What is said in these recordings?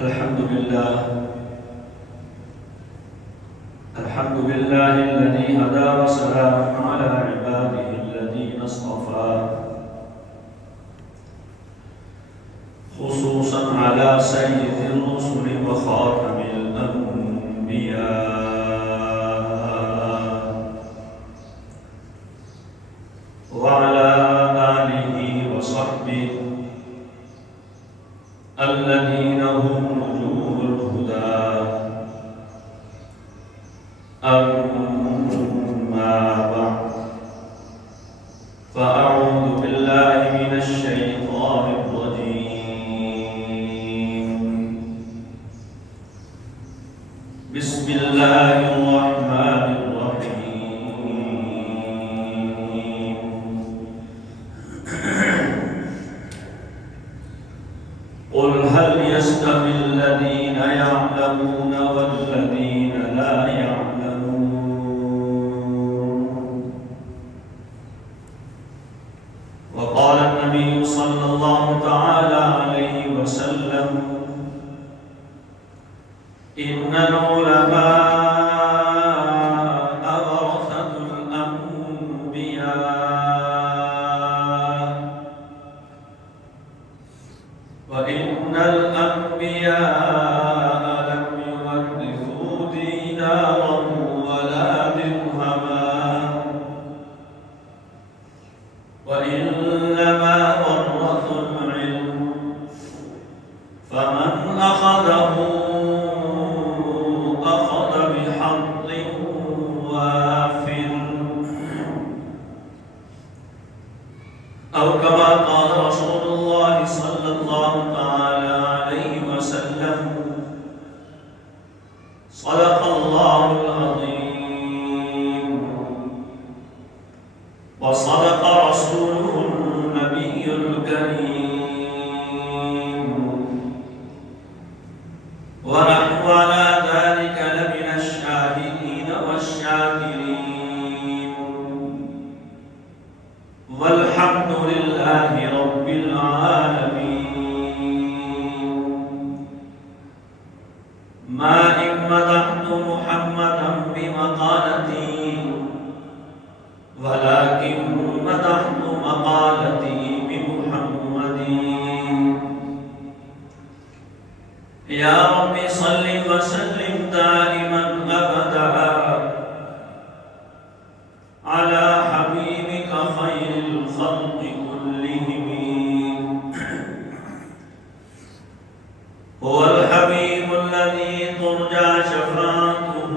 الحمد لله الذي هدى وسلام على عباده الذين اصطفى خصوصا على سيد الرسل وخاتم الأنبياء وعلى آله وصحبه الذين هم نجوم الهدى. أما بعد فأعوذ بالله من الشيطان الرجيم. بسم الله الرحمن الرحيم. قل هل يستوي الذين يعلمون والذين لا يعلمون؟ وقال النبي صلى الله تعالى عليه وسلم: إن العلماء ورثة الأنبياء وإن الأنبياء لم يورثوا دينارا ولا درهما وإنما ورثوا العلم فمن أخذه أخذ بحظ وافر، أو كما قال رسول الله صلى الله تعالى عليه وسلم: صدق الله العظيم وصدق رسوله النبي الكريم، ونحن على ذلك لمن الشاهدين والشاكرين، والحمد لله رب العالمين. ما إن مدحت محمدا بمقالتي ولكن مدحت مقالتي بمحمد. يا رب صل وسلم دائما أبدا على حبيبك خير الخلق كلهم. هو الحبيب الذي ترجى شفاعته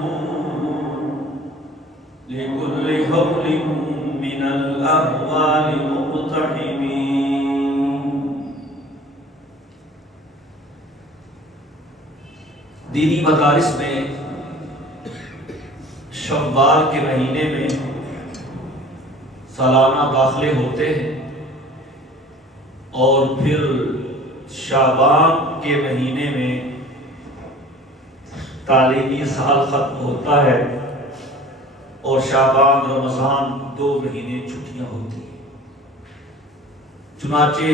لكل هول من الأهوال مقتحم. دینی مدارس میں شوال کے مہینے میں سالانہ داخلے ہوتے ہیں اور پھر شعبان کے مہینے میں تعلیمی سال ختم ہوتا ہے اور شعبان رمضان 2 مہینے چھٹیاں ہوتی ہیں. چنانچہ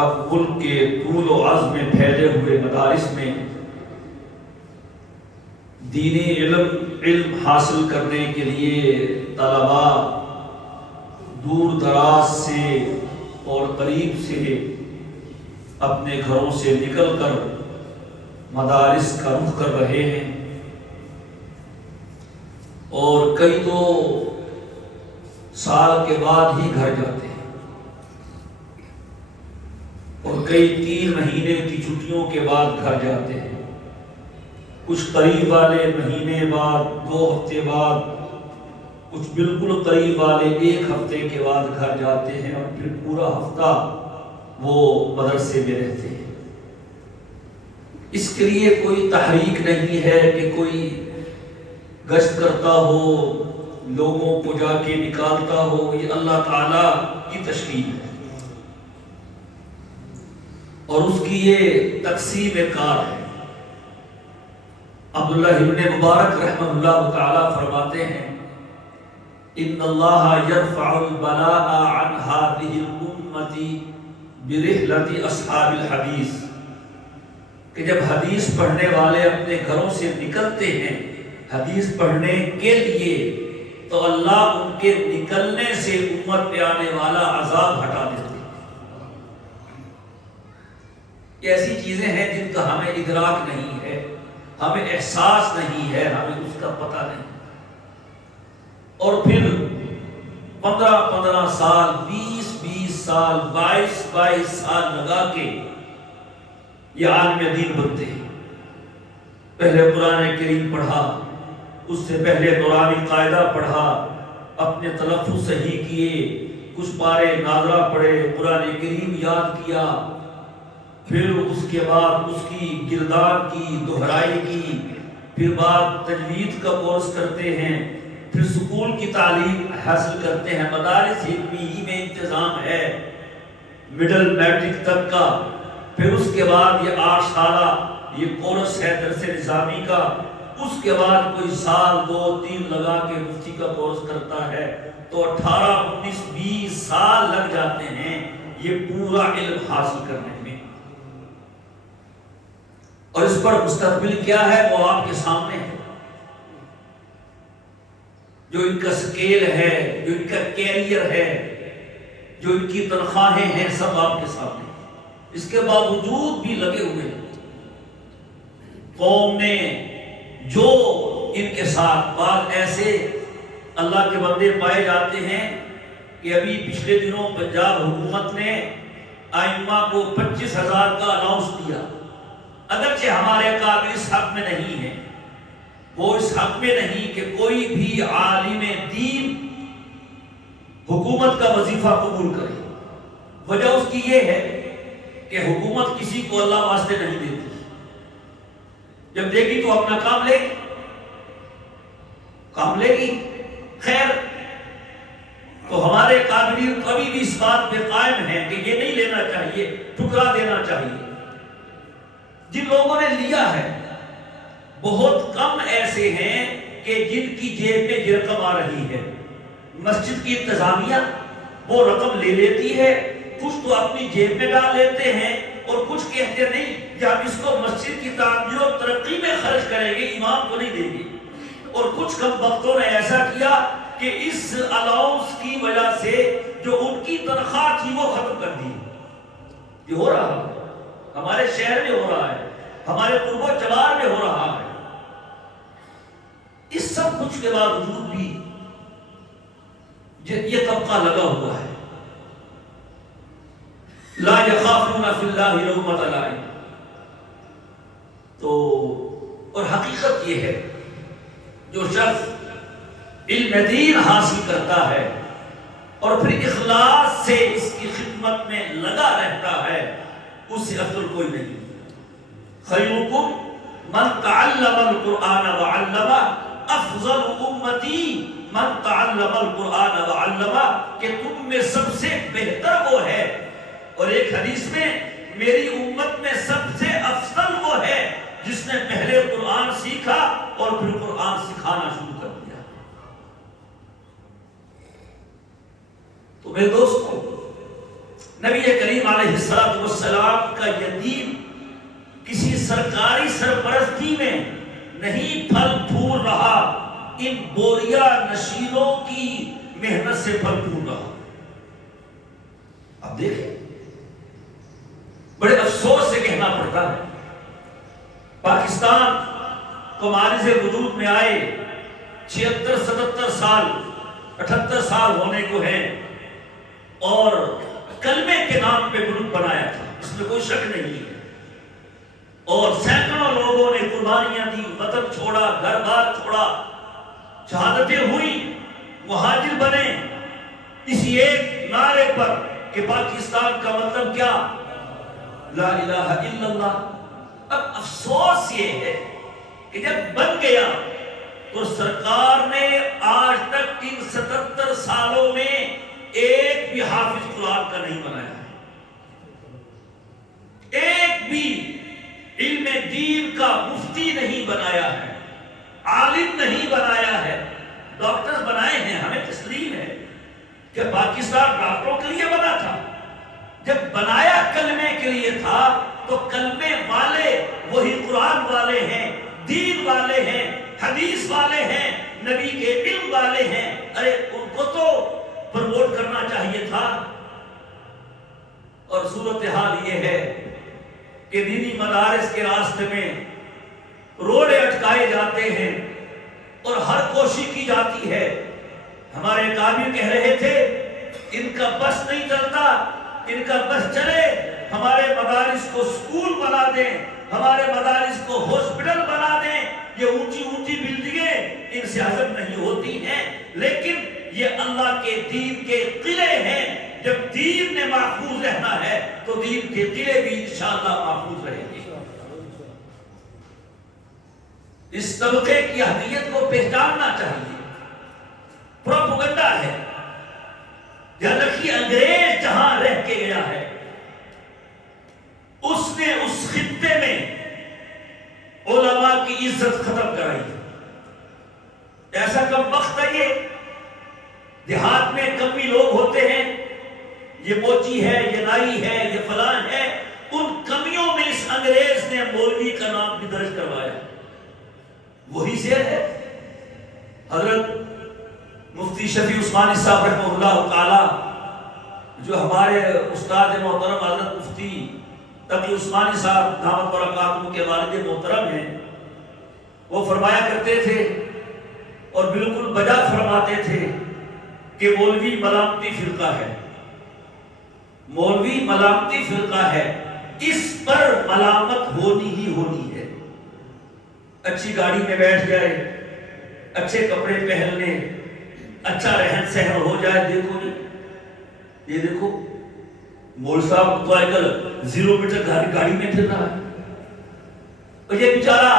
اب ملک کے طول و عرض میں پھیلے ہوئے مدارس میں دینی علم حاصل کرنے کے لیے طلباء دور دراز سے اور قریب سے اپنے گھروں سے نکل کر مدارس کا رخ کر رہے ہیں، اور کئی تو سال کے بعد ہی گھر جاتے ہیں اور کئی 3 مہینے کی چھٹیوں کے بعد گھر جاتے ہیں. کچھ قریب والے مہینے بعد، 2 ہفتے بعد، کچھ بالکل قریب والے 1 ہفتے کے بعد گھر جاتے ہیں اور پھر پورا ہفتہ وہ مدرسے میں رہتے ہیں. اس کے لیے کوئی تحریک نہیں ہے کہ کوئی گشت کرتا ہو، لوگوں کو جا کے نکالتا ہو. یہ اللہ تعالیٰ کی تشکیل ہے اور اس کی یہ تقسیم کار ہے. عبداللہ ابن مبارک رحمہ اللہ تعالی فرماتے ہیں: ان اللہ یرفع البلاء عن هذه الامة برحلة اصحاب الحدیث. کہ جب حدیث پڑھنے والے اپنے گھروں سے نکلتے ہیں حدیث پڑھنے کے لیے تو اللہ ان کے نکلنے سے امت پہ آنے والا عذاب ہٹا دیتے ہیں۔ یہ ایسی چیزیں ہیں جن کا ہمیں ادراک نہیں ہے، ہمیں احساس نہیں ہے، ہمیں اس کا پتہ نہیں۔ اور پھر 15 سال 20 سال 22 سال لگا کے یہ عالم دین بنتے ہیں۔ پہلے قرآن کریم پڑھا، اس سے پہلے نورانی قاعدہ پڑھا، اپنے تلفظ صحیح کیے، کچھ پارے ناظرہ پڑھے، قرآن کریم یاد کیا، پھر اس کے بعد اس کی گردان کی دہرائی کی، پھر بعد تجوید کا کورس کرتے ہیں، پھر سکول کی تعلیم حاصل کرتے ہیں، مدارس علمی میں انتظام ہے مڈل میٹرک تک کا، پھر اس کے بعد یہ 8 سالہ یہ کورس ہے درس نظامی کا، اس کے بعد کوئی سال 2 3 لگا کے مفتی کا کورس کرتا ہے، تو 18 19 20 سال لگ جاتے ہیں یہ پورا علم حاصل کرنے میں۔ اور اس پر مستقبل کیا ہے وہ آپ کے سامنے ہے، جو ان کا سکیل ہے، جو ان کا کیریئر ہے، جو ان کی تنخواہیں ہیں، سب آپ کے سامنے ہیں۔ اس کے باوجود بھی لگے ہوئے ہیں۔ قوم نے جو ان کے ساتھ بعض ایسے اللہ کے بندے پائے جاتے ہیں کہ ابھی پچھلے دنوں پنجاب حکومت نے ائمہ کو 25,000 کا الاؤنس دیا، اگرچہ ہمارے قابل اس حق میں نہیں ہے، وہ اس حق میں نہیں کہ کوئی بھی عالم دین حکومت کا وظیفہ قبول کرے۔ وجہ اس کی یہ ہے کہ حکومت کسی کو اللہ واسطے نہیں دیتی، جب دے گی تو اپنا کام لے گی۔ خیر، تو ہمارے قابلین کبھی بھی اس بات پہ قائم ہیں کہ یہ نہیں لینا چاہیے، ٹھکرا دینا چاہیے۔ جن لوگوں نے لیا ہے بہت کم ایسے ہیں کہ جن کی جیب میں یہ رقم آ رہی ہے۔ مسجد کی انتظامیہ وہ رقم لے لیتی ہے، کچھ تو اپنی جیب میں ڈال لیتے ہیں اور کچھ کہتے نہیں کہ ہم اس کو مسجد کی تعمیر و ترقی میں خرچ کریں گے، امام کو نہیں دیں گے۔ اور کچھ کم وقتوں نے ایسا کیا کہ اس الاؤنس کی وجہ سے جو ان کی تنخواہ تھی وہ ختم کر دی۔ یہ ہو رہا ہے، ہمارے شہر میں ہو رہا ہے، ہمارے قرب و جوار میں ہو رہا ہے۔ اس سب کچھ کے باوجود بھی یہ طبقہ لگا ہوا ہے۔ لا یخافون فی اللہ لومۃ لائم۔ تو اور حقیقت یہ ہے جو شخص علم دین حاصل کرتا ہے اور پھر اخلاص سے اس کی خدمت میں لگا رہتا ہے، اس سے افضل کوئی نہیں۔ خیرکم من تعلم القرآن وعلمہ، افضل امتی من تعلم القرآن وعلمہ، کہ تم میں سب سے بہتر وہ ہے، اور ایک حدیث میں میری امت میں سب سے افضل وہ ہے جس نے پہلے قرآن سیکھا اور پھر قرآن سکھانا شروع کر دیا۔ تو میرے دوستو، نبی کریم علیہ السلام کا یتیم کسی سرکاری سرپرستی میں نہیں پھل پھول رہا، ان بوریا نشینوں کی محنت سے پھل پھول رہا۔ اب دیکھیں، بڑے افسوس سے کہنا پڑتا ہے، پاکستان کو معرض وجود میں آئے 76 77 سال 78 سال ہونے کو ہیں، اور کلمے کے نام پہ ملک بنایا تھا، اس میں کوئی شک نہیں ہے، اور سینکڑوں لوگوں نے قربانیاں دی، وطن چھوڑا، گھر بار چھوڑا، شہادتیں ہوئی، مہاجر بنے، اسی ایک نعرے پر کہ پاکستان کا مطلب کیا؟ لا الہ الا اللہ۔ اب افسوس یہ ہے کہ جب بن گیا تو سرکار نے آج تک ان 77 سالوں میں ایک بھی حافظ قرآن کا نہیں بنایا ہے، ایک بھی علم دین کا مفتی نہیں بنایا ہے، عالم نہیں بنایا ہے۔ ڈاکٹر بنائے ہیں، ہمیں تسلیم ہے کہ پاکستان ڈاکٹروں کے لیے بنا تھا، جب بنایا کلمے کے لیے تھا تو کلمے والے وہ حدیث والے ہیں، نبی کے علم والے ہیں، ارے ان کو تو پروموٹ کرنا چاہیے تھا۔ اور صورتحال یہ ہے کہ دینی مدارس کے راستے میں روڑے اٹکائے جاتے ہیں اور ہر کوشش کی جاتی ہے۔ ہمارے قاضی کہہ رہے تھے ان کا بس نہیں چلتا، ان کا بس چلے ہمارے مدارس کو سکول بنا دیں، ہمارے مدارس کو ہاسپٹل بنا دیں۔ یہ اونچی اونچی بلڈنگیں ان سے ہضم نہیں ہوتی ہیں، لیکن یہ اللہ کے دین کے قلعے ہیں۔ جب دین نے محفوظ رہنا ہے تو دین کے قلعے بھی انشاءاللہ محفوظ رہیں گے۔ اس طبقے کی اہمیت کو پہچاننا چاہیے۔ پروپیگنڈا ہے، یاد رکھیے انگریز جہاں رہ کے گیا ہے اس نے اس خطے میں علماء کی عزت ختم کرائی۔ ایسا کم وقت ہے، یہ دیہات میں کمی لوگ ہوتے ہیں، یہ موچی ہے، یہ نائی ہے، یہ فلان ہے، ان کمیوں میں اس انگریز نے مولوی کا نام بھی درج کروایا۔ وہی زیر ہے۔ حضرت مفتی شفیع عثمانی صاحب رحمہ اللہ تعالی، جو ہمارے استاد محترم حضرت مفتی تقی عثمانی صاحب دامت برکاتہ کے والد محترم ہیں، وہ فرمایا کرتے تھے اور بالکل بجا فرماتے تھے کہ مولوی ملامتی فرقہ ہے، مولوی ملامتی فرقہ ہے، اس پر ملامت ہونی ہی ہونی ہے۔ اچھی گاڑی میں بیٹھ جائے، اچھے کپڑے پہن لیں، اچھا رہن سہن ہو جائے، دیکھو یہ دیکھو مول صاحب تو آج کل 0 میٹر گاڑی میں پھر رہا ہے، اور یہ بیچارہ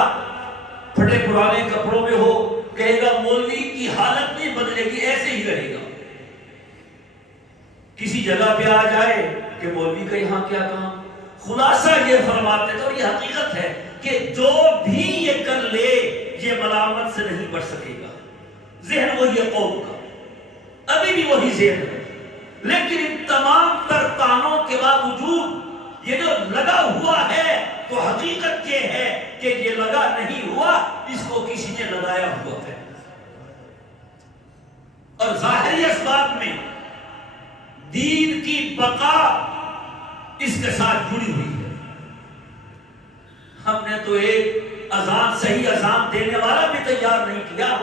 پھٹے پرانے کپڑوں میں ہو، کہے گا مولوی کی حالت نہیں بدلے گی، ایسے ہی رہے گا۔ کسی جگہ پہ آ جائے کہ مولوی کا یہاں کیا کام۔ خلاصہ یہ فرماتے تھے، اور یہ حقیقت ہے کہ جو بھی یہ کر لے یہ ملامت سے نہیں بچ سکے گا۔ ذہن وہی ہے قوم کا، ابھی بھی وہی ذہن ہے، لیکن ان تمام تر تانوں کے باوجود یہ جو لگا ہوا ہے تو حقیقت یہ ہے کہ یہ لگا نہیں ہوا، اس کو کسی نے لگایا ہوا ہے، اور ظاہری اسباب میں دین کی بقا اس کے ساتھ جڑی ہوئی ہے۔ ہم نے تو ایک اذان، صحیح اذان دینے والا بھی تیار نہیں کیا،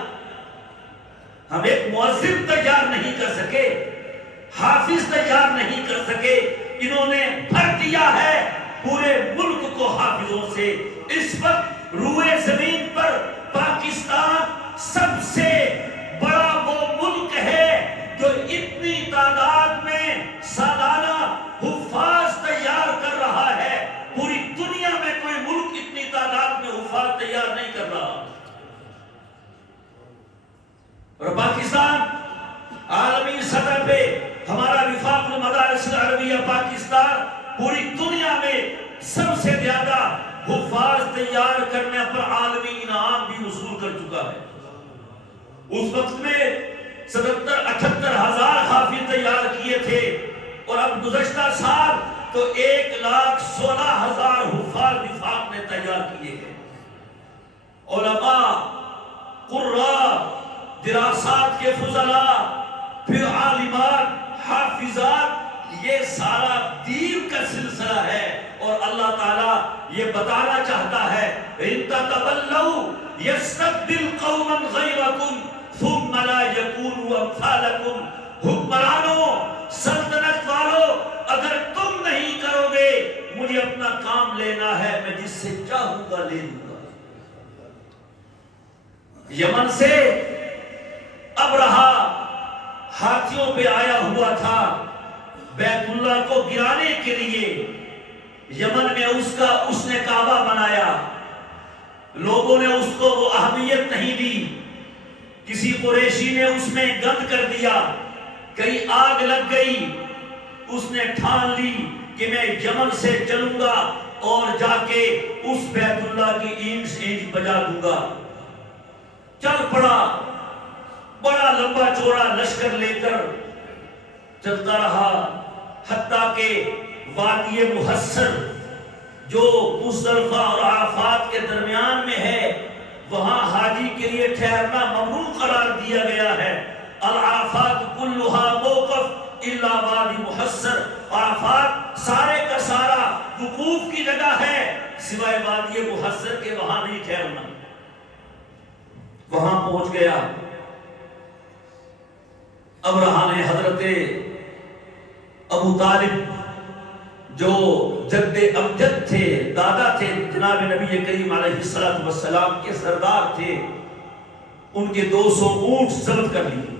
ہم ایک مؤذن تیار نہیں کر سکے، حافظ تیار نہیں کر سکے۔ انہوں نے بھر دیا ہے پورے ملک کو حافظوں سے۔ اس وقت روئے زمین پر پاکستان سب سے بڑا وہ ملک ہے جو اتنی تعداد میں سالانہ حفاظ تیار کر رہا ہے۔ پوری دنیا میں کوئی ملک اتنی تعداد میں حفاظ تیار نہیں کر رہا، اور پاکستان عالمی سطح پہ ہمارا وفاق المدارس العربیہ پاکستان پوری دنیا میں سب سے زیادہ حفاظ تیار کرنے پر عالمی انعام بھی وصول کر چکا ہے۔ اس وقت میں 77-78 ہزار حافظ تیار کیے تھے، اور اب گزشتہ سال تو 1,16,000 حفاظ وفاق نے تیار کیے ہیں۔ علماء، قراء، دراسات کے فضلاء، پھر عالمات، حافظات، یہ سارا دین کا سلسلہ ہے، اور اللہ تعالیٰ یہ بتانا چاہتا ہے ان تتولوا یستبدل قوما غیرکم ثم لا یکونوا امثالکم۔ حکمرانوں، سلطنت والوں، اگر تم نہیں کرو گے، مجھے اپنا کام لینا ہے، میں جس سے چاہوں گا لے لوں گا۔ یمن سے ابرہا ہاتھیوں پہ آیا ہوا تھا بیت اللہ کو گرانے کے لیے۔ یمن میں اس نے کعبہ بنایا، لوگوں نے اس کو وہ اہمیت نہیں دی، کسی قریشی نے اس میں گند کر دیا، کہیں آگ لگ گئی، اس نے ٹھان لی کہ میں یمن سے چلوں گا اور جا کے اس بیت اللہ کی اینٹ بجا دوں گا۔ چل پڑا، بڑا لمبا چوڑا لشکر لے کر چلتا رہا، حتیٰ کہ وادی محصر جو مزدلفہ اور عرفات کے درمیان میں ہے، وہاں حاجی کے لیے ٹھہرنا ممنوع قرار دیا گیا ہے۔ العرفات کلھا موقف الا وادی محصر، عرفات سارے کا سارا وقوف کی جگہ ہے سوائے وادی محصر کے، وہاں نہیں ٹھہرنا۔ وہاں پہنچ گیا، ابرہہ نے حضرت ابو طالب جو جد امجد تھے، دادا تھے جناب نبی کریم علیہ السلام کے سردار تھے، ان کے 200 اونٹ ضبط کر لیے۔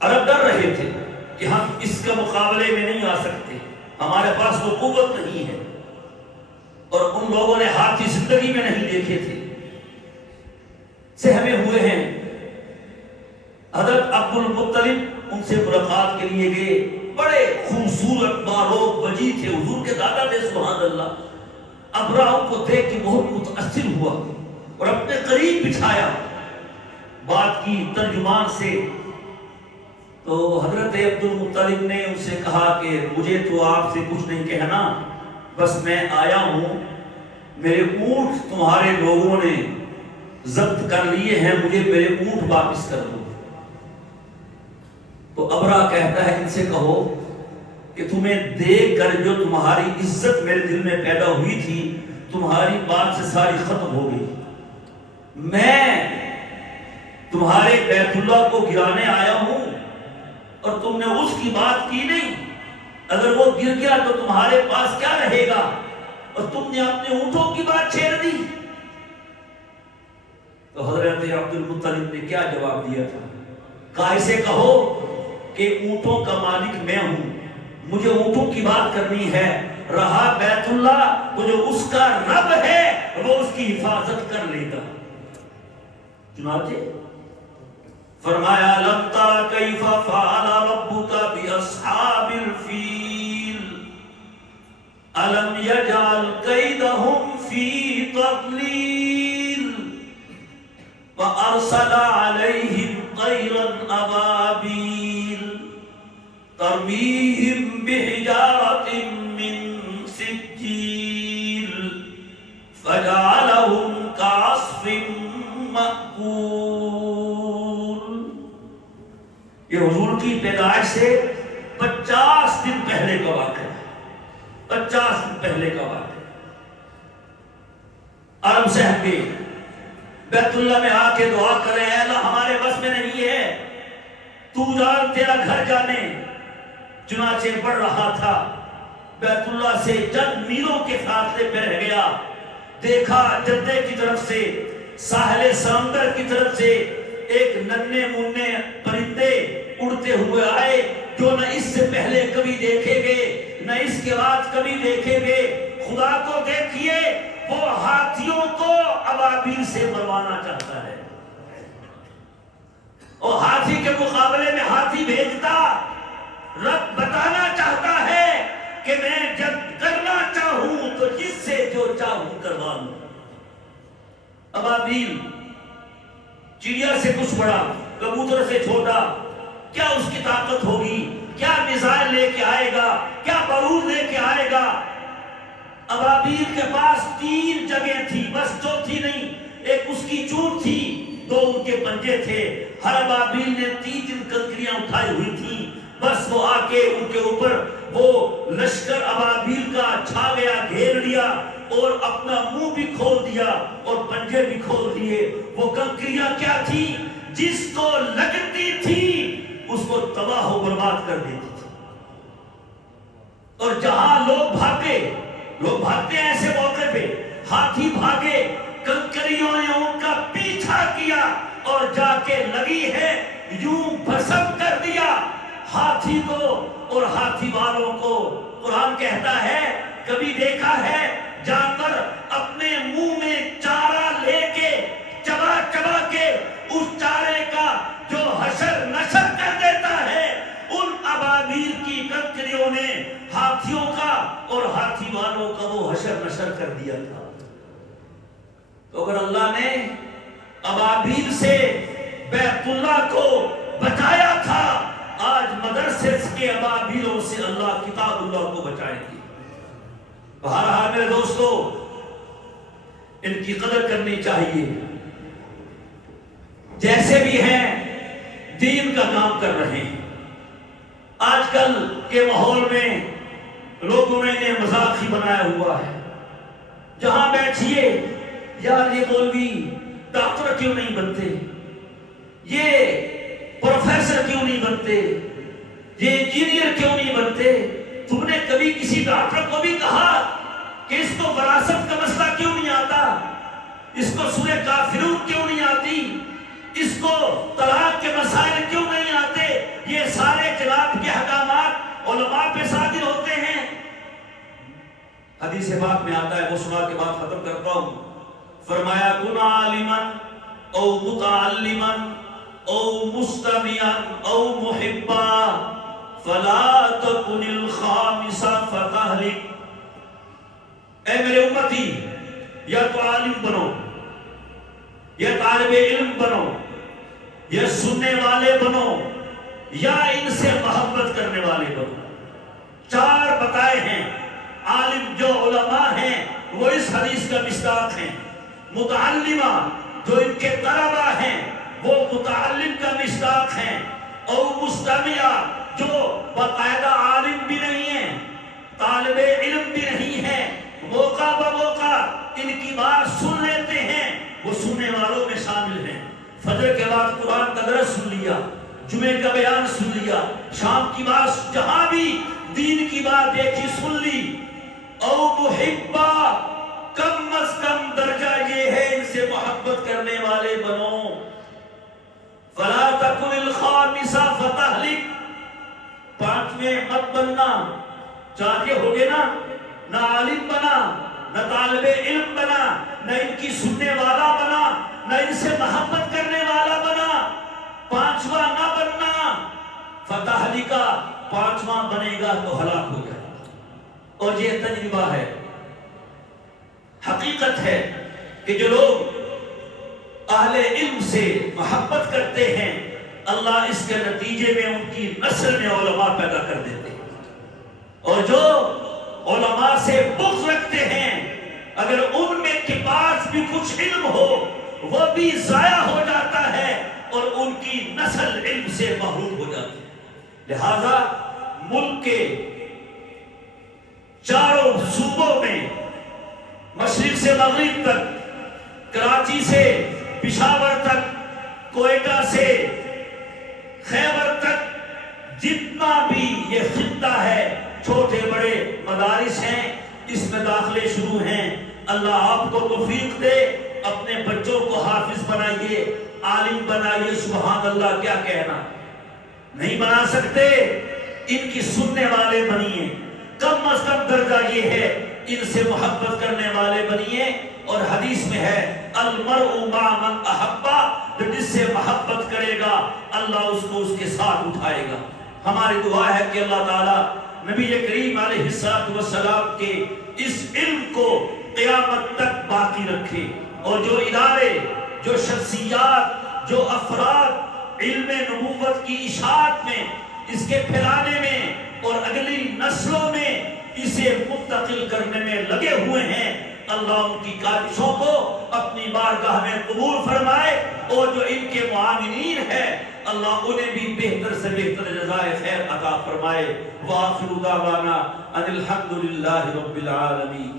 عرب ڈر رہے تھے کہ ہم اس کے مقابلے میں نہیں آ سکتے، ہمارے پاس وہ قوت نہیں ہے، اور ان لوگوں نے ہاتھی زندگی میں نہیں دیکھے تھے، سہمے ہوئے ہیں۔ حضرت عبد المطلب ان سے ملاقات کے لیے گئے، بڑے خوبصورت باروق وجی تھے، حضور کے دادا تھے، سبحان اللہ۔ ابرہہ کو دیکھ کے بہت متاثر ہوا اور اپنے قریب بٹھایا، بات کی ترجمان سے۔ تو حضرت عبد المطلب نے ان سے کہا کہ مجھے تو آپ سے کچھ نہیں کہنا، بس میں آیا ہوں، میرے اونٹ تمہارے لوگوں نے ضبط کر لیے ہیں، مجھے میرے اونٹ واپس کر دو۔ تو ابرہہ کہتا ہے ان سے کہو کہ تمہیں دیکھ کر جو تمہاری عزت میرے دل میں پیدا ہوئی تھی، تمہاری بات سے ساری ختم ہو گئی۔ میں تمہارے بیت اللہ کو گرانے آیا ہوں اور تم نے اس کی بات کی نہیں، اگر وہ گر گیا تو تمہارے پاس کیا رہے گا، اور تم نے اپنے اونٹوں کی بات چھیڑ دی۔ تو حضرت عبد المطلب نے کیا جواب دیا تھا؟ کہا اسے کہو کہ اونٹوں کا مالک میں ہوں، مجھے اونٹوں کی بات کرنی ہے، رہا بیت اللہ تو جو اس کا رب ہے وہ اس کی حفاظت کر لے گا۔ چنانچہ فرمایا لم تر کیف فعل ربک باصحاب الفیل الم یجعل کیدہم فی تضلیل وارسل علیہم طیرا ابابیل ترمیہم بحجارۃ من سجیل فجعلہم کعصف مأکول۔ یہ حضور کی پیدائش سے 50 دن پہلے کا واقعہ ہے، 50 دن پہلے کا واقعہ۔ عرب صاحب کے بیت اللہ میں آ کے دعا کرے، اے اللہ ہمارے بس میں نہیں ہے، تو جان تیرا گھر جانے۔ چنانچہ بڑھ رہا تھا، بیت اللہ سے چند میلوں کے فاصلے پہ رہ گیا، دیکھا جدے کی طرف سے، ساحل سمندر کی طرف سے ایک ننھے منھے پرندے اڑتے ہوئے آئے جو نہ اس سے پہلے کبھی دیکھے گئے نہ اس کے بعد کبھی دیکھے گئے۔ خدا کو دیکھیے، وہ ہاتھیوں کو ابابیل سے مروانا چاہتا ہے، اور ہاتھی کے مقابلے میں ہاتھی بھیجتا۔ رب بتانا چاہتا ہے کہ میں جب کرنا چاہوں تو جس سے جو چاہوں کروا لوں۔ ابابیل چڑیا سے کچھ بڑا، کبوتر سے چھوٹا، کیا اس کی طاقت ہوگی، کیا میزائل لے کے آئے گا، کیا بارود لے کے آئے گا۔ ابابیل کے پاس 3 جگہ تھی، بس چوتھی نہیں، ایک اس کی چونچ تھی، 2 ان کے پنجے تھے۔ ہر ابابیل نے 3 کنکریاں اٹھائی ہوئی تھی، بس وہ آ کے ان کے اوپر وہ لشکر ابابیل کا چھا گیا، گھیر لیا، اور اپنا منہ بھی کھول دیا اور پنجے بھی کھول دیے۔ وہ کنکریاں کیا تھی؟ جس کو لگتی تھی اس کو تباہ و برباد کر دیتی تھی۔ اور جہاں لوگ بھاگتے ہیں ایسے موقع پہ، ہاتھی بھاگے، کنکریوں نے ان کا پیچھا کیا اور جا کے لگی ہے یوں بھسم کر دیا ہاتھی کو اور ہاتھی والوں کو۔ قرآن کہتا ہے کبھی دیکھا ہے جانور اپنے منہ میں چارہ لے کے چبا چبا کے اس چارے کا جو حشر نشر کر دیتا ہے، ان ابابیل کی کنکریوں نے ہاتھیوں کا اور ہاتھی والوں کا وہ حشر نشر کر دیا تھا۔ تو اگر اللہ نے ابابیل سے بیت اللہ کو بچایا تھا، آج مدرسے کے ابابیلوں سے اللہ کتاب اللہ کو بچائے گی۔ بہرحال میرے دوستو، ان کی قدر کرنی چاہیے. جیسے بھی ہیں دین کا کام کر رہے ہیں. آج کل کے ماحول میں لوگوں نے انہیں مذاق ہی بنایا ہوا ہے. جہاں بیٹھیے یار یہ مولوی ڈاکٹر کیوں نہیں بنتے, یہ پروفیسر کیوں نہیں بنتے, یہ انجینئر کیوں نہیں بنتے. تم نے کبھی کسی ڈاکٹر کو بھی کہا کہ اس کو وراثت کا مسئلہ کیوں نہیں آتا, اس کو سورہ کافرون کیوں نہیں آتی, اس کو طلاق کے مسائل کیوں نہیں آتے؟ یہ سارے جناب کے احکامات علماء پہ صادر ہوتے ہیں. حدیث پاک میں آتا ہے, وہ سنا کے بعد ختم کرتا ہوں. فرمایا کن عالما او متعلما او مستمعا او محبا فلا تکن الخامسا فتہلک. اے میرے امتی, یا تو عالم بنو, یا طالب علم بنو, یا سننے والے بنو, یا ان سے محبت کرنے والے بنو. چار بتائے ہیں. عالم جو علماء ہیں وہ اس حدیث کا مصداق ہیں. متعلمہ جو ان کے طلبہ ہیں وہ متعلم کا مصداق ہیں. اور مستمعہ جو باقاعدہ عالم بھی نہیں ہے, طالب علم بھی نہیں ہے, موقع بموقع ان کی بات سن لیتے ہیں, وہ سننے والوں میں شامل ہیں. فجر کے بعد قرآن کا درس سن لیا, جمعے کا بیان سن لیا, شام کی بات جہاں بھی دین کی بات دیکھی سن لی. او محبا, کم از کم درجہ یہ ہے ان سے محبت کرنے والے بنو. فلا تکن الخامسا فتہلک, پانچویں مت بننا. چاہتے ہو گے نا, نہ عالم بنا, نہ طالب علم بنا, نہ ان کی سننے والا بنا, نہ ان سے محبت کرنے والا بنا. پانچواں نہ بننا. فتہلکا, پانچواں بنے گا تو ہلاک ہو جائے. اور یہ تجربہ ہے, حقیقت ہے کہ جو لوگ اہل علم سے محبت کرتے ہیں اللہ اس کے نتیجے میں ان کی نسل میں علماء پیدا کر دیتے ہیں. اور جو علماء سے بغض رکھتے ہیں اگر ان میں کے پاس بھی کچھ علم ہو وہ بھی ضائع ہو جاتا ہے اور ان کی نسل علم سے محروم ہو جاتی ہے. لہذا ملک کے چاروں صوبوں میں مشرق سے مغرب تک, کراچی سے پشاور تک, کوئٹہ سے خیبر تک جتنا بھی یہ خطہ ہے چھوٹے بڑے مدارس ہیں, اس میں داخلے شروع ہیں. اللہ آپ کو توفیق دے, اپنے بچوں کو حافظ بنائیے, عالم بنائیے. سبحان اللہ, کیا کہنا, نہیں بنا سکتے, ان کی سننے والے بنیے. کم از کم درجہ یہ ہے ان سے محبت کرنے والے بنیے. اور حدیث میں ہے المرء مع من احبا, جو جس سے محبت کرے گا اللہ اس کو اس کے ساتھ اٹھائے گا. ہماری دعا ہے کہ اللہ تعالیٰ نبی کریم علیہ السلام کے اس علم کو قیامت تک باقی رکھے. اور جو ادارے, جو شخصیات, جو افراد علم نبوت کی اشاعت میں, اس کے پھیلانے میں اور اگلی نسلوں میں اسے منتقل کرنے میں لگے ہوئے ہیں, اللہ ان کی کاوشوں کو اپنی بارگاہ میں قبول فرمائے. اور جو ان کے معاونین ہیں اللہ انہیں بھی بہتر سے بہتر جزائے خیر عطا فرمائے. وآخر دعوانا ان الحمد للہ رب العالمین.